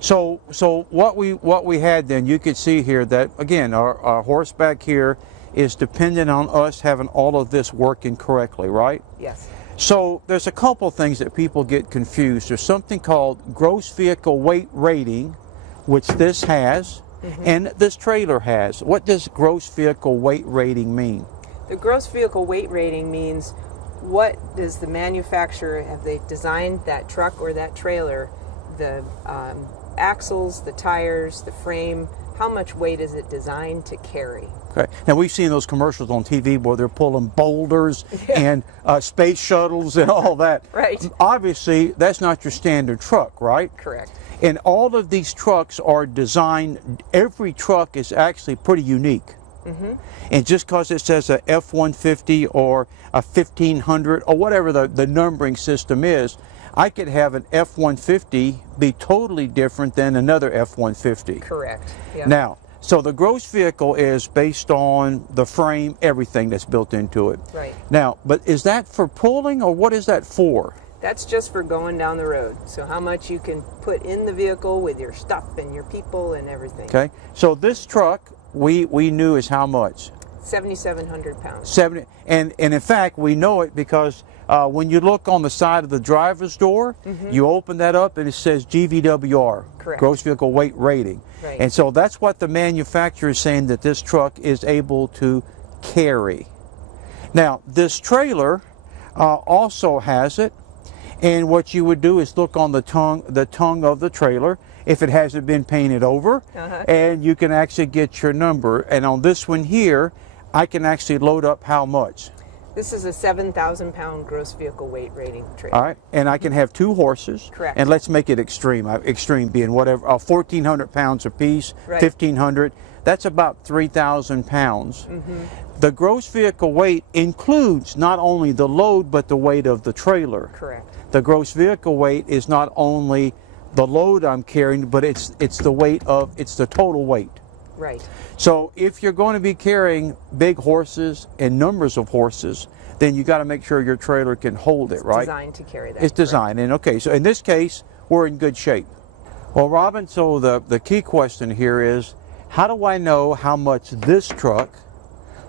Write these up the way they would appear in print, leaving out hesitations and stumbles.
So what we had then, you could see here that again our horseback here is dependent on us having all of this working correctly, right? Yes. So there's a couple things that people get confused. There's something called gross vehicle weight rating, which this has, and this trailer has. What does gross vehicle weight rating mean? The gross vehicle weight rating means what does the manufacturer, have they designed that truck or that trailer, the axles, the tires, the frame, how much weight is it designed to carry? Okay. Now we've seen those commercials on TV where they're pulling boulders and space shuttles and all that. Right. Obviously, that's not your standard truck, right? Correct. And all of these trucks are designed, every truck is actually pretty unique. And just because it says a F-150 or a 1500 or whatever the numbering system is, I could have an F-150 be totally different than another F-150. Correct. Yeah. Now, so the gross vehicle is based on the frame, everything that's built into it. Right. Now, but is that for pulling or what is that for? That's just for going down the road. So how much you can put in the vehicle with your stuff and your people and everything. Okay. So this truck we knew is how much? 7,700 pounds. 70, and in fact we know it because when you look on the side of the driver's door, you open that up and it says GVWR, Correct. gross vehicle weight rating. Right. And so that's what the manufacturer is saying that this truck is able to carry. Now this trailer also has it, and what you would do is look on the tongue of the trailer if it hasn't been painted over, and you can actually get your number. And on this one here, I can actually load up how much? This is a 7,000 pound gross vehicle weight rating trailer. All right, and I can have 2 horses. Correct. And let's make it extreme. Extreme being whatever, 1,400 pounds a piece, Right. 1,500. That's about 3,000 pounds. The gross vehicle weight includes not only the load but the weight of the trailer. Correct. The gross vehicle weight is not only the load I'm carrying, but it's the weight of, it's the total weight. Right. So if you're going to be carrying big horses and numbers of horses, then you got to make sure your trailer can hold it, right? It's designed to carry that. It's designed. And okay, so in this case, we're in good shape. Well, Robin, so the key question here is, how do I know how much this truck,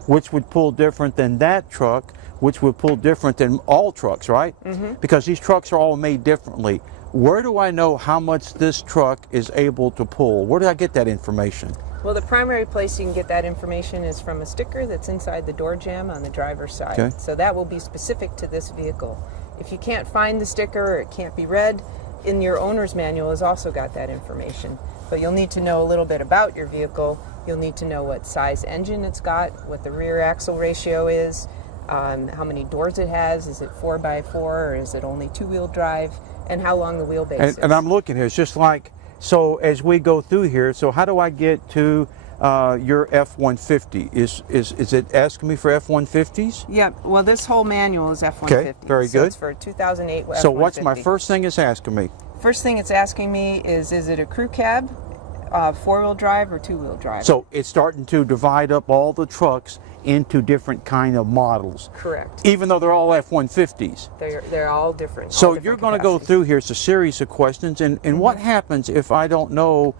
which would pull different than that truck, which would pull different than all trucks, right? Because these trucks are all made differently. Where do I know how much this truck is able to pull? Where do I get that information? Well, the primary place you can get that information is from a sticker that's inside the door jamb on the driver's side. Okay. So that will be specific to this vehicle. If you can't find the sticker or it can't be read, in your owner's manual has also got that information. But you'll need to know a little bit about your vehicle. You'll need to know what size engine it's got, what the rear axle ratio is, how many doors it has, is it 4x4 or is it only 2-wheel drive, and how long the wheelbase is. And I'm looking here, it's just like, so as we go through here, so how do I get to your F-150? Is it asking me for F-150s? Yeah, well this whole manual is F-150. Okay, very so good. It's for a 2008 F-150. So what's my first thing it's asking me? First thing it's asking me is it a crew cab, 4-wheel drive, or 2-wheel drive? So it's starting to divide up all the trucks into different kind of models. Correct. Even though they're all F-150s. They're all different. So all different you're going to go through here, it's a series of questions, and what happens if I don't know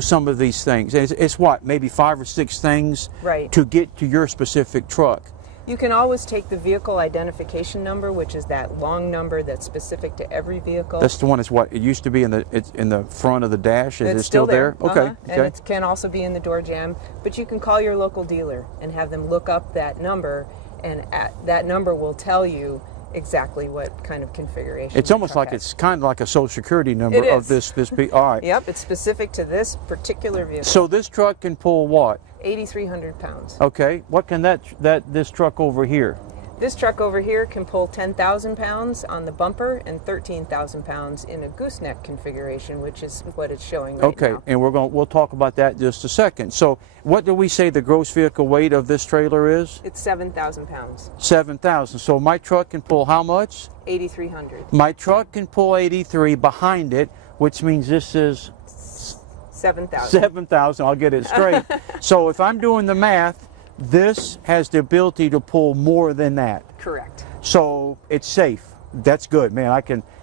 some of these things? It's what, maybe 5 or 6 things Right. to get to your specific truck. You can always take the vehicle identification number, which is that long number that's specific to every vehicle. That's the one. It's what it used to be in the front of the dash. Is It's it still there? Okay. And it can also be in the door jamb. But you can call your local dealer and have them look up that number, and that number will tell you exactly what kind of configuration. It's almost like it's kind of like a social security number of this. All right. Yep, it's specific to this particular vehicle. So this truck can pull what? 8,300 pounds. Okay. What can this truck over here? This truck over here can pull 10,000 pounds on the bumper and 13,000 pounds in a gooseneck configuration, which is what it's showing right now. Okay, and we'll talk about that in just a second. So what do we say the gross vehicle weight of this trailer is? It's 7,000 pounds. 7,000. So my truck can pull how much? 8,300. My truck can pull 83 behind it, which means this is 7,000. 7,000. I'll get it straight. So if I'm doing the math, this has the ability to pull more than that. Correct. So it's safe. That's good, man.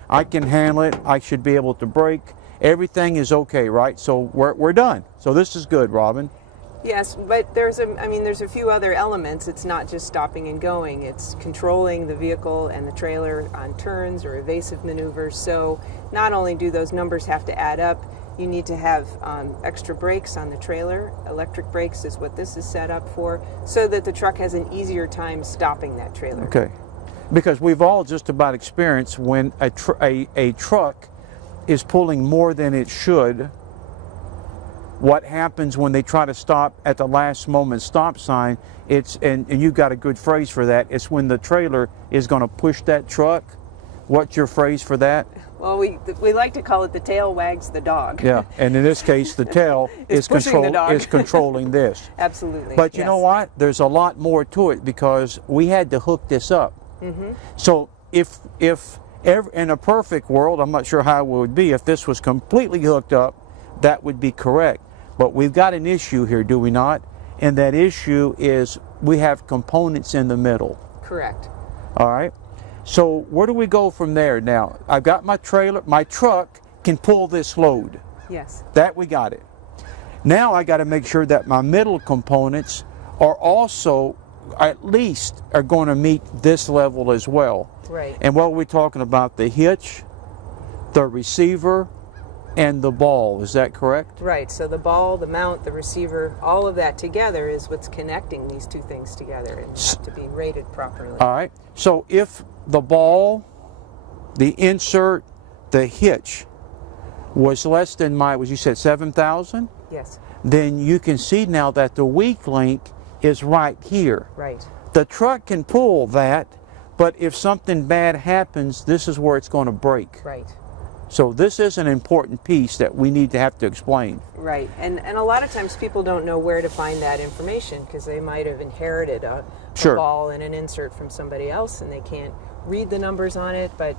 I can handle it, I should be able to brake. Everything is okay, right? So we're done. So this is good, Robin. Yes, but there's a few other elements. It's not just stopping and going. It's controlling the vehicle and the trailer on turns or evasive maneuvers. So not only do those numbers have to add up, you need to have extra brakes on the trailer. Electric brakes is what this is set up for, so that the truck has an easier time stopping that trailer. Okay. Because we've all just about experienced when a truck is pulling more than it should. What happens when they try to stop at the last moment stop sign, and you've got a good phrase for that, it's when the trailer is going to push that truck. What's your phrase for that? Well, we like to call it the tail wags the dog. Yeah, and in this case, the tail is controlling this. Absolutely. But you know what? There's a lot more to it because we had to hook this up. Mm-hmm. So if in a perfect world, I'm not sure how it would be, if this was completely hooked up, that would be correct. But we've got an issue here, do we not? And that issue is we have components in the middle. Correct. All right. So where do we go from there now? I've got my trailer, my truck can pull this load. Yes. That we got it. Now I got to make sure that my middle components are also at least are going to meet this level as well. Right. And what are we talking about? The hitch, the receiver, and the ball, is that correct? Right, so the ball, the mount, the receiver, all of that together is what's connecting these two things together and have to be rated properly. All right, so if the ball, the insert, the hitch was less than you said 7,000? Yes. Then you can see now that the weak link is right here. Right. The truck can pull that, but if something bad happens, this is where it's going to break. Right. So this is an important piece that we need to have to explain. Right, and a lot of times people don't know where to find that information because they might have inherited a ball and an insert from somebody else and they can't read the numbers on it, but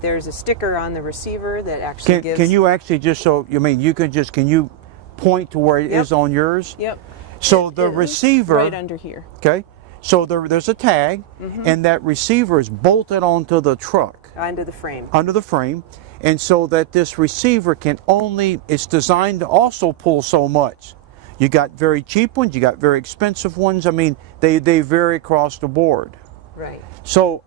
there's a sticker on the receiver that actually gives... Can you actually just can you point to where it is on yours? Yep. So the receiver... Right under here. Okay, so there's a tag, and that receiver is bolted onto the truck. Under the frame. Under the frame. And so that this receiver it's designed to also pull so much. You got very cheap ones, you got very expensive ones. I mean, they vary across the board. Right. So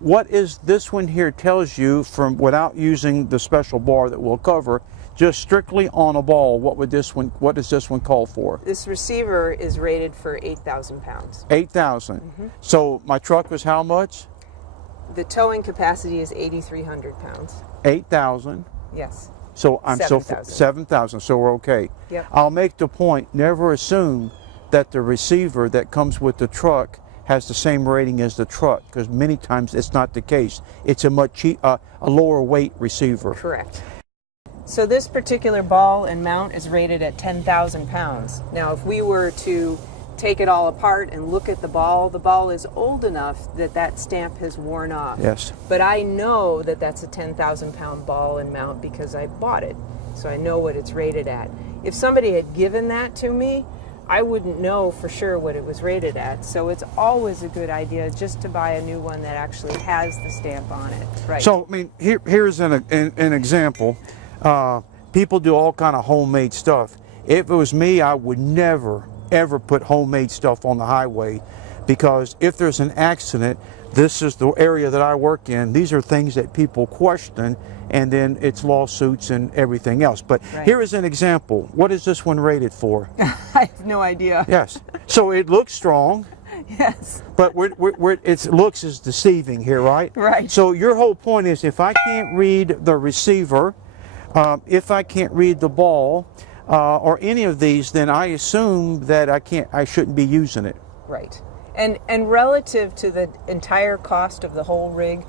what is this one here tells you without using the special bar that we'll cover, just strictly on a ball, what does this one call for? This receiver is rated for 8,000 pounds. 8,000. So my truck was how much? The towing capacity is 8,300 pounds. 8,000. Yes. So 7,000. So we're okay. Yep. I'll make the point, never assume that the receiver that comes with the truck has the same rating as the truck, because many times it's not the case. It's a lower weight receiver. Correct. So this particular ball and mount is rated at 10,000 pounds. Now if we were to take it all apart and look at the ball is old enough that stamp has worn off. Yes. But I know that that's a 10,000 pound ball and mount because I bought it. So I know what it's rated at. If somebody had given that to me, I wouldn't know for sure what it was rated at. So it's always a good idea just to buy a new one that actually has the stamp on it. Right. So, I mean, here's an example. People do all kind of homemade stuff. If it was me, I would never ever put homemade stuff on the highway, because if there's an accident, this is the area that I work in, these are things that people question, and then it's lawsuits and everything else. But here is an example. What is this one rated for? I have no idea. Yes. So it looks strong. Yes. But its looks is deceiving here, right? Right. So your whole point is, if I can't read the receiver, if I can't read the ball, or any of these, then I assume that I shouldn't be using it. Right. And relative to the entire cost of the whole rig,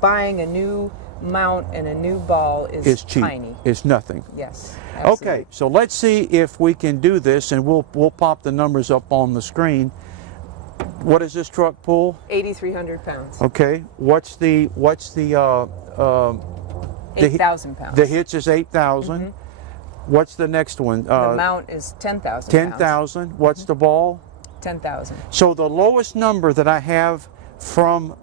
buying a new mount and a new ball is cheap. Tiny. It's nothing. Yes. Absolutely. Okay, so let's see if we can do this, and we'll pop the numbers up on the screen. What does this truck pull? 8,300 pounds. Okay. What's the 8,000 pounds. The hitch is 8,000. What's the next one? The mount is 10,000 10,000. What's the ball? 10,000. So the lowest number that I have from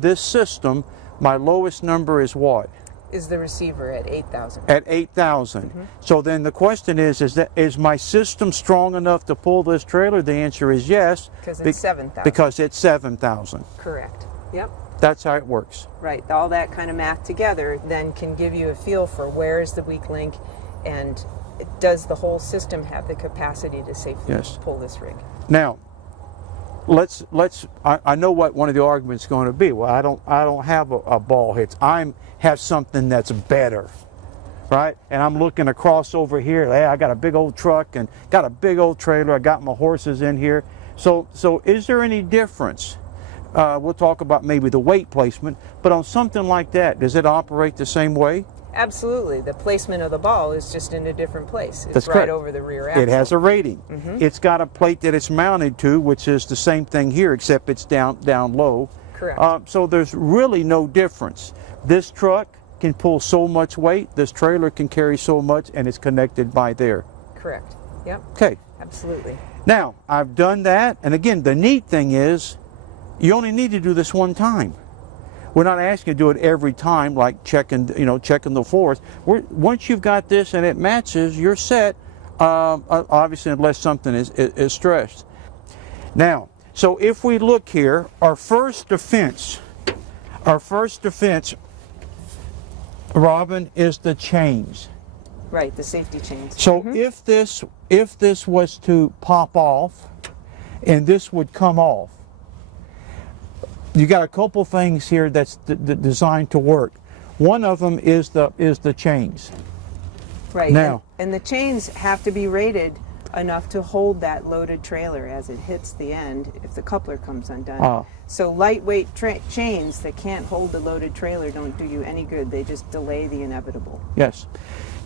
this system My lowest number is what? Is the receiver at 8,000. At 8,000. So then the question is my system strong enough to pull this trailer? The answer is yes. Because it's 7,000. Because it's 7,000. Correct. Yep. That's how it works. Right. All that kind of math together then can give you a feel for where is the weak link, and does the whole system have the capacity to safely pull this rig. Now, I know what one of the arguments is going to be. Well, I don't have a ball hitch. I have something that's better, right? And I'm looking across over here. Hey, I got a big old truck and got a big old trailer. I got my horses in here. So is there any difference? We'll talk about maybe the weight placement, but on something like that, does it operate the same way? Absolutely. The placement of the ball is just in a different place. It's That's right correct. over the rear axle. It has a rating. It's got a plate that it's mounted to, which is the same thing here, except it's down low. Correct. So there's really no difference. This truck can pull so much weight, this trailer can carry so much, and it's connected by there. Correct. Yep. Okay. Absolutely. Now, I've done that, and again, the neat thing is, you only need to do this one time. We're not asking you to do it every time, like checking the floors. Once you've got this and it matches, you're set. Obviously, unless something is stressed. Now, so if we look here, our first defense, Robin, is the chains. Right, the safety chains. So if this was to pop off, and this would come off, you got a couple things here that's designed to work. One of them is the chains. Right. Now, and the chains have to be rated enough to hold that loaded trailer as it hits the end if the coupler comes undone. So lightweight chains that can't hold the loaded trailer don't do you any good. They just delay the inevitable. Yes.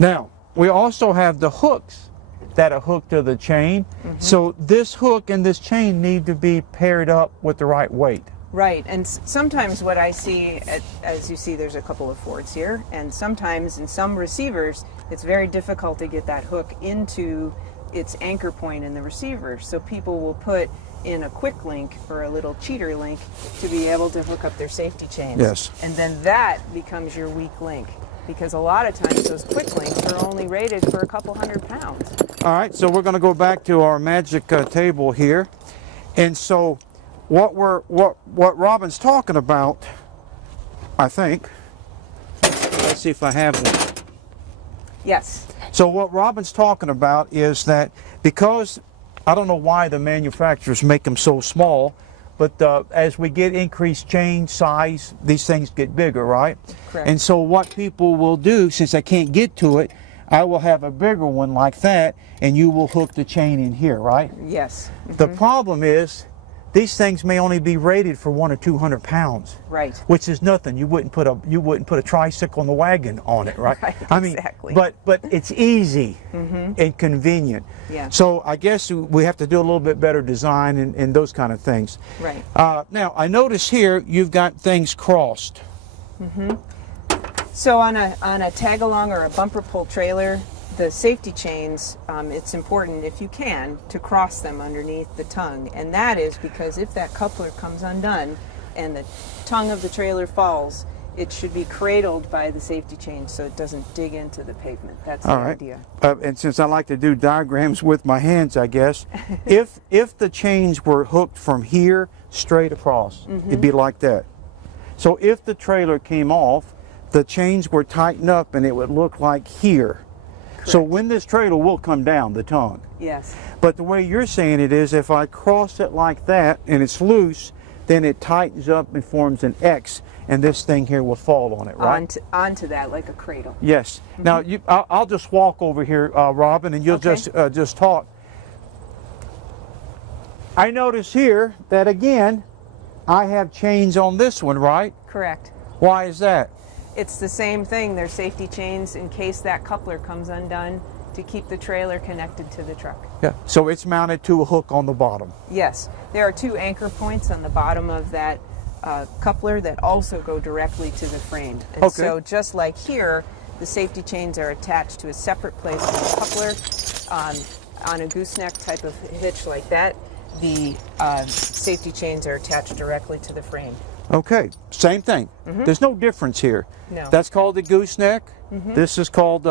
Now, we also have the hooks that are hooked to the chain. So this hook and this chain need to be paired up with the right weight. Right, and sometimes what I see, as you see, there's a couple of Fords here, and sometimes in some receivers, it's very difficult to get that hook into its anchor point in the receiver. So people will put in a quick link or a little cheater link to be able to hook up their safety chains. Yes. And then that becomes your weak link, because a lot of times those quick links are only rated for a couple 100 pounds. All right, so we're going to go back to our magic table here, and so what Robin's talking about, I think. Let's see if I have one. Yes. So what Robin's talking about is that because I don't know why the manufacturers make them so small, but as we get increased chain size, these things get bigger, right? Correct. And so what people will do, since I can't get to it, I will have a bigger one like that, and you will hook the chain in here, right? Yes. The problem is, these things may only be rated for 100 or 200 pounds. Right. Which is nothing. You wouldn't put a tricycle in the wagon on it, right? Right, I mean, exactly. but it's easy and convenient. Yeah. So I guess we have to do a little bit better design and those kind of things. Right. Now I notice here you've got things crossed. So on a tag-along or a bumper pull trailer, the safety chains, it's important, if you can, to cross them underneath the tongue. And that is because if that coupler comes undone and the tongue of the trailer falls, it should be cradled by the safety chain so it doesn't dig into the pavement. That's the idea. And since I like to do diagrams with my hands, I guess, if the chains were hooked from here straight across, it'd be like that. So if the trailer came off, the chains were tightened up and it would look like here. So when this trailer will come down, the tongue. Yes. But the way you're saying it is, if I cross it like that and it's loose, then it tightens up and forms an X, and this thing here will fall on it, right? Onto that, like a cradle. Yes. Now, I'll just walk over here, Robin, and you'll just talk. I notice here that, again, I have chains on this one, right? Correct. Why is that? It's the same thing. They're safety chains in case that coupler comes undone to keep the trailer connected to the truck. Yeah. So it's mounted to a hook on the bottom. Yes. There are two anchor points on the bottom of that coupler that also go directly to the frame. And so just like here, the safety chains are attached to a separate place on the coupler. On a gooseneck type of hitch like that, the safety chains are attached directly to the frame. Okay, same thing. There's no difference here. No. That's called the gooseneck. This is called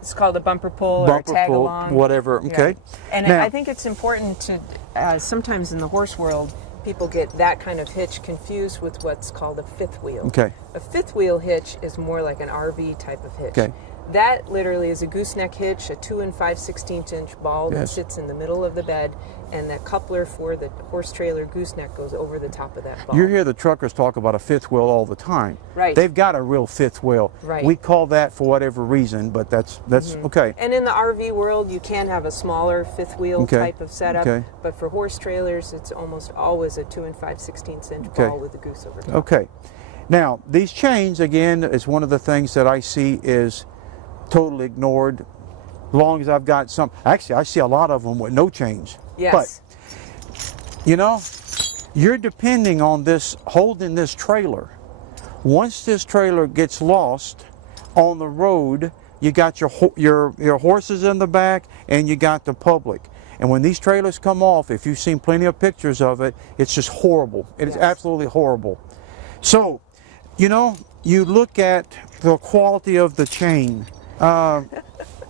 It's called a bumper pull or a bumper tag pull, along. whatever. Okay. Yeah. And Now, I think it's important to, sometimes in the horse world, people get that kind of hitch confused with what's called a fifth wheel. Okay. A fifth wheel hitch is more like an RV type of hitch. Okay. That literally is a gooseneck hitch, a 2 5/16 inch ball that Yes. sits in the middle of the bed, and that coupler for the horse trailer gooseneck goes over the top of that ball. you hear the truckers talk about a fifth wheel all the time. Right. They've got a real fifth wheel. Right. We call that for whatever reason, but that's okay. And in the RV world, you can have a smaller fifth wheel Okay. type of setup, Okay. but for horse trailers, it's almost always a 2 5/16 inch Okay. ball with a goose over top. Okay. Now, these chains, again, is one of the things that I see is totally ignored. As long as I've got some, actually, I see a lot of them with no chains. Yes. But, you know, you're depending on this, holding this trailer. Once this trailer gets lost on the road, you got your horses in the back and you got the public. And when these trailers come off, if you've seen plenty of pictures of it, it's just horrible. It is Yes. absolutely horrible. So, you know, you look at the quality of the chain.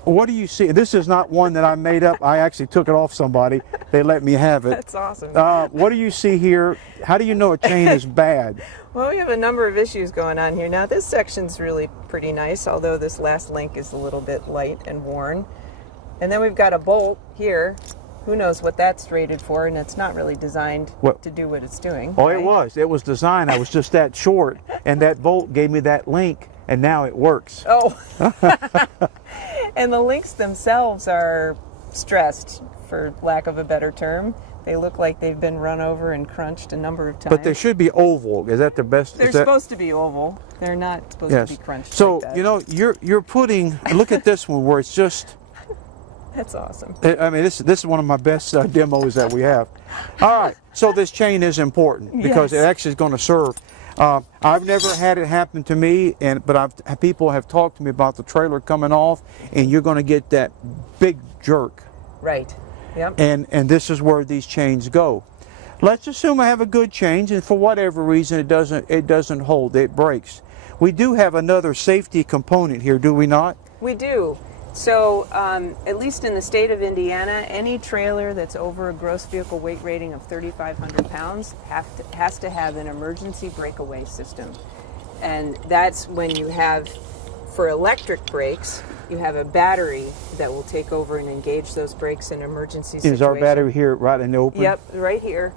What do you see? This is not one that I made up. I actually took it off somebody. They let me have it. That's awesome. What do you see here? How do you know a chain is bad? Well, we have a number of issues going on here. Now, this section's really pretty nice, although this last link is a little bit light and worn. And then we've got a bolt here. Who knows what that's rated for, and it's not really designed to do what it's doing. Oh, right? it was. It was designed. I was just that short, and that bolt gave me that link, and now it works. Oh. And the links themselves are stressed, for lack of a better term. They look like they've been run over and crunched a number of times. But they should be oval. Is that the best? They're supposed to be oval. They're not supposed to be crunched. So, like that. you know, you're putting, look at this one where it's just, That's awesome. I mean, this is one of my best demos that we have. All right, so this chain is important because Yes. it actually is going to serve. I've never had it happen to me, but people have talked to me about the trailer coming off, and you're going to get that big jerk. Right. Yep. And this is where these chains go. Let's assume I have a good chain, and for whatever reason it doesn't hold, it breaks. We do have another safety component here, do we not? We do. So, at least in the state of Indiana, any trailer that's over a gross vehicle weight rating of 3,500 pounds has to have an emergency breakaway system. And that's when you have, for electric brakes, you have a battery that will take over and engage those brakes in emergency situations. Is our battery here right in the open? Yep, right here.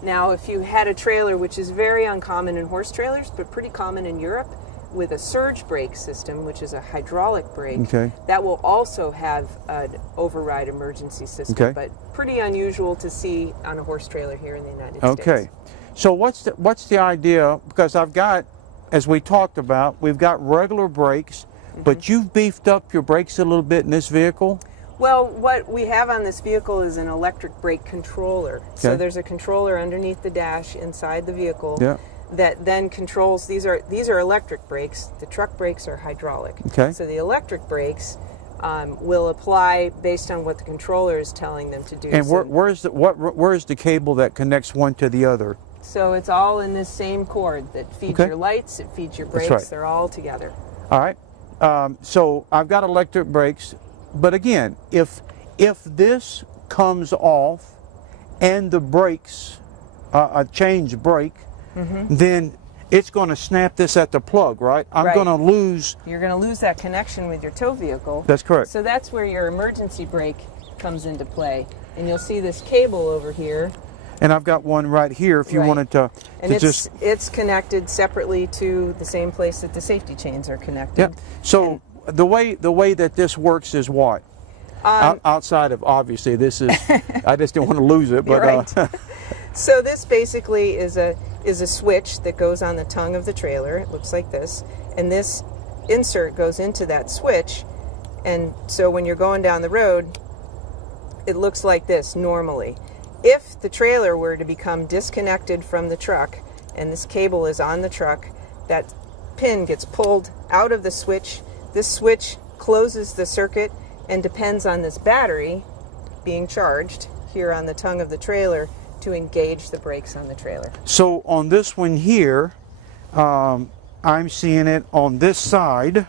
Now, if you had a trailer, which is very uncommon in horse trailers, but pretty common in Europe, with a surge brake system, which is a hydraulic brake, Okay. that will also have an override emergency system, Okay. but pretty unusual to see on a horse trailer here in the United States. Okay. So what's the idea? Because I've got, as we talked about, we've got regular brakes, but you've beefed up your brakes a little bit in this vehicle? Well, what we have on this vehicle is an electric brake controller. So Okay. there's a controller underneath the dash inside the vehicle. Yeah. That then controls, these are electric brakes. The truck brakes are hydraulic. Okay. So the electric brakes will apply based on what the controller is telling them to do. And So, where's the cable that connects one to the other? so it's all in this same cord that feeds Okay. your lights, it feeds your brakes, right. they're all together. All right. So I've got electric brakes, but again, if this comes off and the brakes, a change brake, then it's going to snap this at the plug, right? I'm Right. going to lose. You're going to lose that connection with your tow vehicle. That's correct. So that's where your emergency brake comes into play. And you'll see this cable over here. And I've got one right here if you Right. wanted to And just. it's connected separately to the same place that the safety chains are connected. Yeah. So the way that this works is what? Outside of, obviously, this is, I just don't want to lose it, but Right. So this basically is a switch that goes on the tongue of the trailer. It looks like this. And this insert goes into that switch. And so when you're going down the road, it looks like this normally. If the trailer were to become disconnected from the truck and this cable is on the truck, that pin gets pulled out of the switch. This switch closes the circuit and depends on this battery being charged here on the tongue of the trailer to engage the brakes on the trailer. So on this one here, I'm seeing it on this side,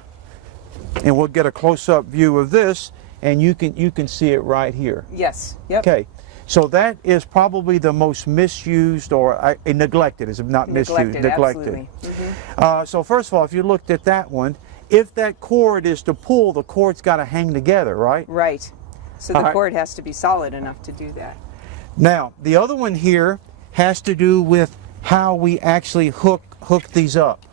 and we'll get a close-up view of this, and you can see it right here. Yes. Yep. Okay. So that is probably the most misused or neglected, is not misused, neglected. Absolutely. So first of all, if you looked at that one, if that cord is to pull, the cord's got to hang together, right? Right. So the cord has to be solid enough to do that. Now, the other one here has to do with how we actually hook these up.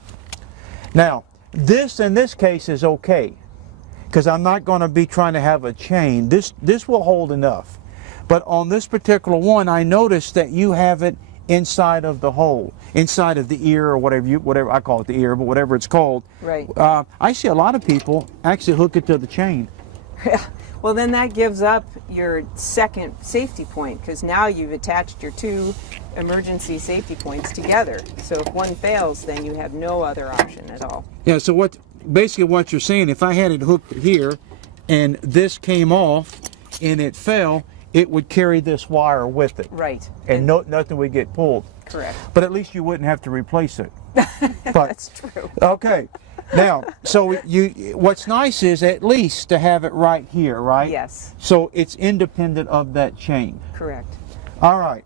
Now, this in this case is okay, because I'm not going to be trying to have a chain. This will hold enough. But on this particular one, I noticed that you have it inside of the hole, inside of the ear, or whatever I call it, the ear, but whatever it's called. Right. I see a lot of people actually hook it to the chain. Yeah. Well, then that gives up your second safety point, because now you've attached your two emergency safety points together. So if one fails, then you have no other option at all. Yeah. So basically what you're saying, if I had it hooked here, and this came off, and it fell, it would carry this wire with it. Right. And nothing would get pulled. Correct. But at least you wouldn't have to replace it. But, That's true. Okay. Now, so what's nice is at least to have it right here, right? Yes. So it's independent of that chain. Correct. All right.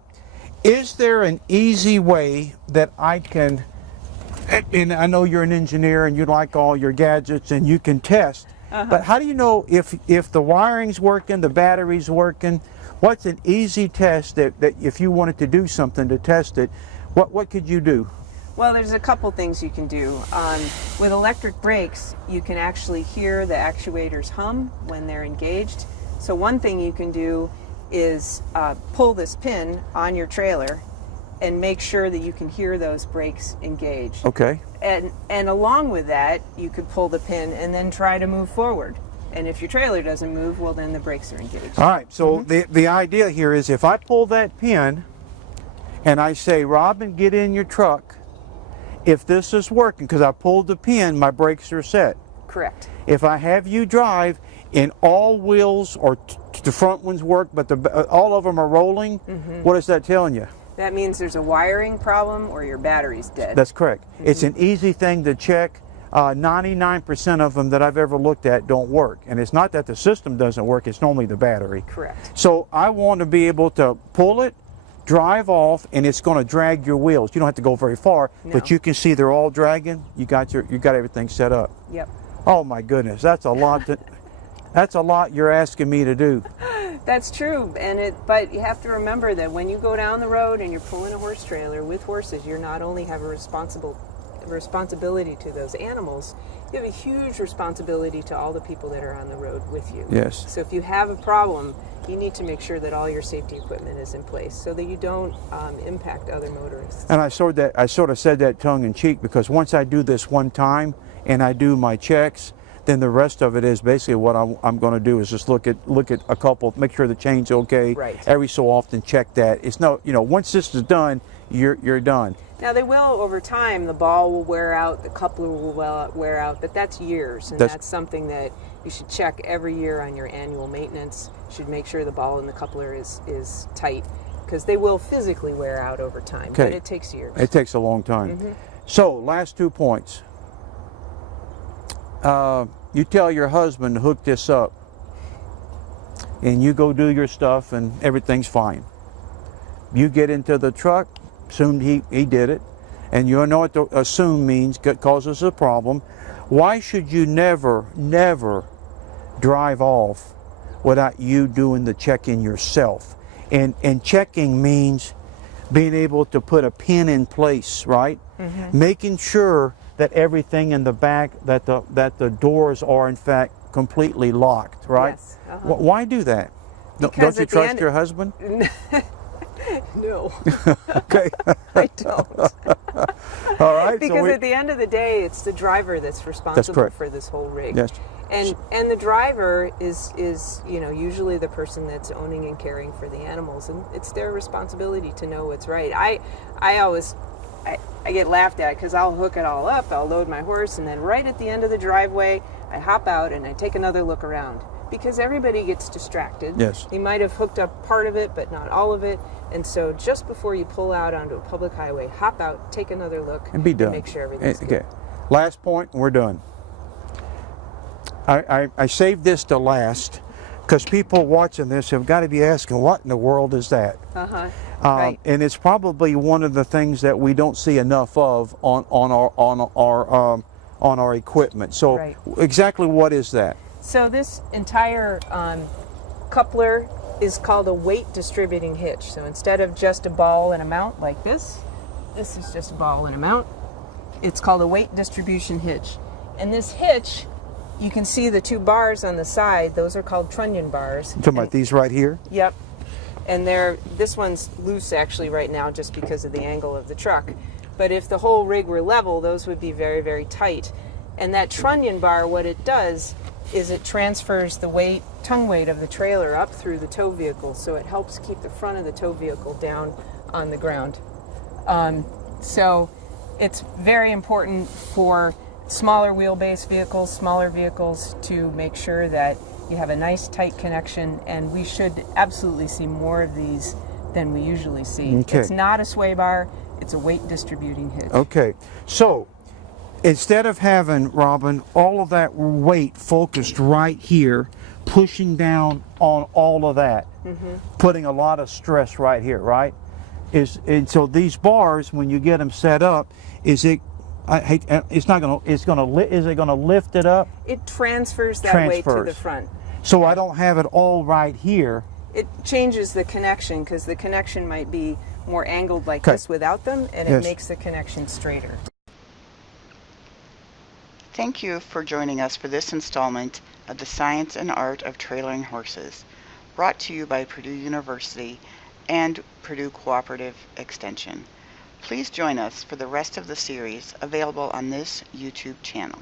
Is there an easy way that I can, and I know you're an engineer and you like all your gadgets and you can test, but how do you know if the wiring's working, the battery's working? What's an easy test that if you wanted to do something to test it, what could you do? Well, there's a couple things you can do. With electric brakes, you can actually hear the actuators hum when they're engaged. So one thing you can do is pull this pin on your trailer and make sure that you can hear those brakes engaged. Okay. And along with that, you could pull the pin and then try to move forward. And if your trailer doesn't move, well, then the brakes are engaged. All right. So the idea here is if I pull that pin and I say, Robin, get in your truck, if this is working, because I pulled the pin, my brakes are set. Correct. If I have you drive and all wheels or the front ones work, but all of them are rolling, what is that telling you? That means there's a wiring problem or your battery's dead. That's correct. It's an easy thing to check. 99% of them that I've ever looked at don't work. And it's not that the system doesn't work, it's normally the battery. Correct. So I want to be able to pull it, drive off, and it's going to drag your wheels. You don't have to go very far, but you can see they're all dragging. You got everything set up. Yep. Oh my goodness, that's a lot. That's a lot you're asking me to do. That's true, but you have to remember that when you go down the road and you're pulling a horse trailer with horses, you not only have a responsibility to those animals, you have a huge responsibility to all the people that are on the road with you. Yes. So if you have a problem, you need to make sure that all your safety equipment is in place so that you don't impact other motorists. And I sort of said that tongue in cheek, because once I do this one time and I do my checks, then the rest of it is basically what I'm going to do is just look at a couple, make sure the chain's okay. Right. Every so often check that. It's once this is done, you're done. Now they will, over time, the ball will wear out, the coupler will wear out, but that's years, and that's something that you should check every year on your annual maintenance. You should make sure the ball and the coupler is tight, because they will physically wear out over time, but it takes years. It takes a long time. So, last 2 points. You tell your husband to hook this up, and you go do your stuff, and everything's fine. You get into the truck, assume he did it, and you know what the assume means, causes a problem. Why should you never drive off without you doing the check-in yourself? And checking means being able to put a pin in place, right? Making sure that everything in the back, that the doors are in fact completely locked, right? Yes. Why do that? Don't you trust your husband? No. Okay. I don't. All right. Because at the end of the day, it's the driver that's responsible for this whole rig. Yes. And the driver is usually the person that's owning and caring for the animals, and it's their responsibility to know what's right. I get laughed at because I'll hook it all up, I'll load my horse, and then right at the end of the driveway, I hop out and I take another look around because everybody gets distracted. Yes. You might have hooked up part of it, but not all of it. And so just before you pull out onto a public highway, hop out, take another look, And be done. make sure everything's good. Last point, we're done. I saved this to last because people watching this have got to be asking, what in the world is that? Right. And it's probably one of the things that we don't see enough of on our equipment. So Right. exactly what is that? So this entire coupler is called a weight distributing hitch. So instead of just a ball and a mount like this is just a ball and a mount. It's called a weight distribution hitch. And this hitch, you can see the two bars on the side. Those are called trunnion bars. You're talking about these right here? Yep. And this one's loose actually right now just because of the angle of the truck. But if the whole rig were level, those would be very, very tight. And that trunnion bar, what it does is it transfers the tongue weight of the trailer up through the tow vehicle. So it helps keep the front of the tow vehicle down on the ground. So it's very important for smaller wheelbase vehicles, smaller vehicles, to make sure that you have a nice tight connection, and we should absolutely see more of these than we usually see. Okay. It's not a sway bar, it's a weight distributing hitch. Okay, so instead of having, Robin, all of that weight focused right here, pushing down on all of that, putting a lot of stress right here, right? And so these bars, when you get them set up, is it gonna lift it up? It transfers that weight to the front. So I don't have it all right here. It changes the connection because the connection might be more angled like Okay. this without them, and Yes. it makes the connection straighter. Thank you for joining us for this installment of The Science and Art of Trailering Horses, brought to you by Purdue University and Purdue Cooperative Extension. Please join us for the rest of the series available on this YouTube channel.